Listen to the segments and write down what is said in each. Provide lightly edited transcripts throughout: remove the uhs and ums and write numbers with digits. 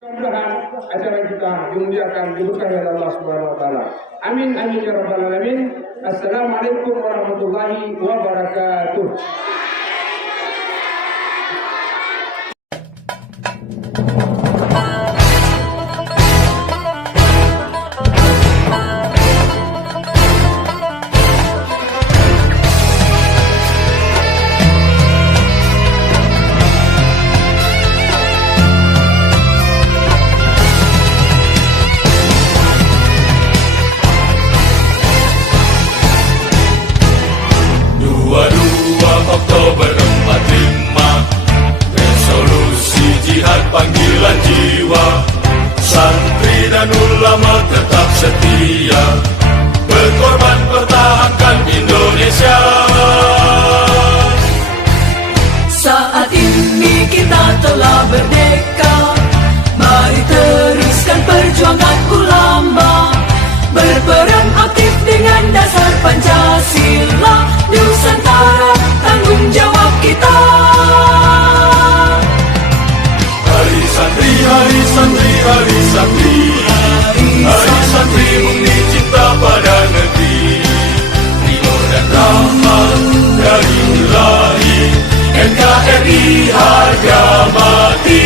Mudah-mudahan acara kita dimuliakan, diberkahi oleh Allah Subhanahu wa taala. Amin amin ya rabbal alamin. Assalamualaikum warahmatullahi wabarakatuh. Oktober 45, resolusi jihad panggilan jiwa, santri dan ulama tetap setia, berkorban pertahankan Indonesia. Saat ini kita telah merdeka, mari teruskan perjuangan ulama, berperan aktif dengan dasar Pancasila, Nusantara tanggung jawab kita. Hari santri, hari santri, hari santri, hari santri murni cinta pada negeri, ridho dan rahmat dari Ilahi, NKRI harga mati.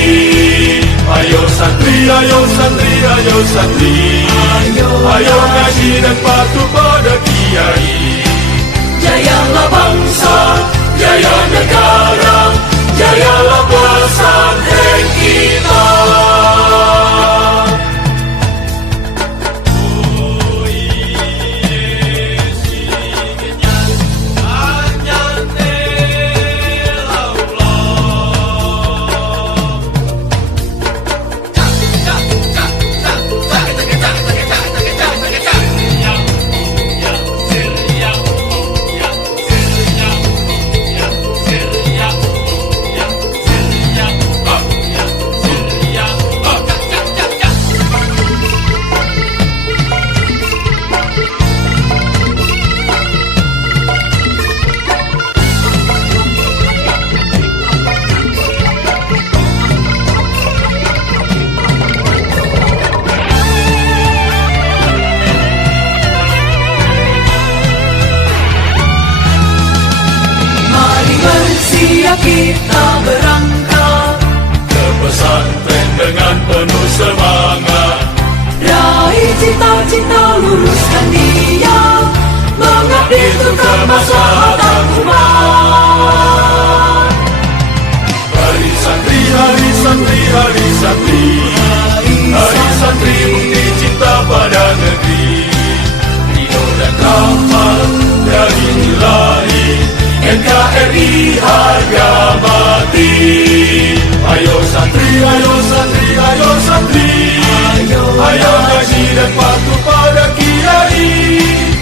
Ayo santri, ayo santri, ayo santri, ayo ngaji dan patuh pada kiai. Jayalah bangsa, Jaya negara, jayalah pesantren kita. kita berangkat ke pesantren dengan penuh semangat, raih cita-cita, luruskan niat, mengabdi untuk kemaslahatan umat. Hari santri, hari santri, hari santri, hari santri murni cinta pada negeri, ridho dan rahmat dari Ilahi, NKRI harga mati. Ayo santri, ayo santri, ayo santri, ayo ngaji dan patuh pada kiai.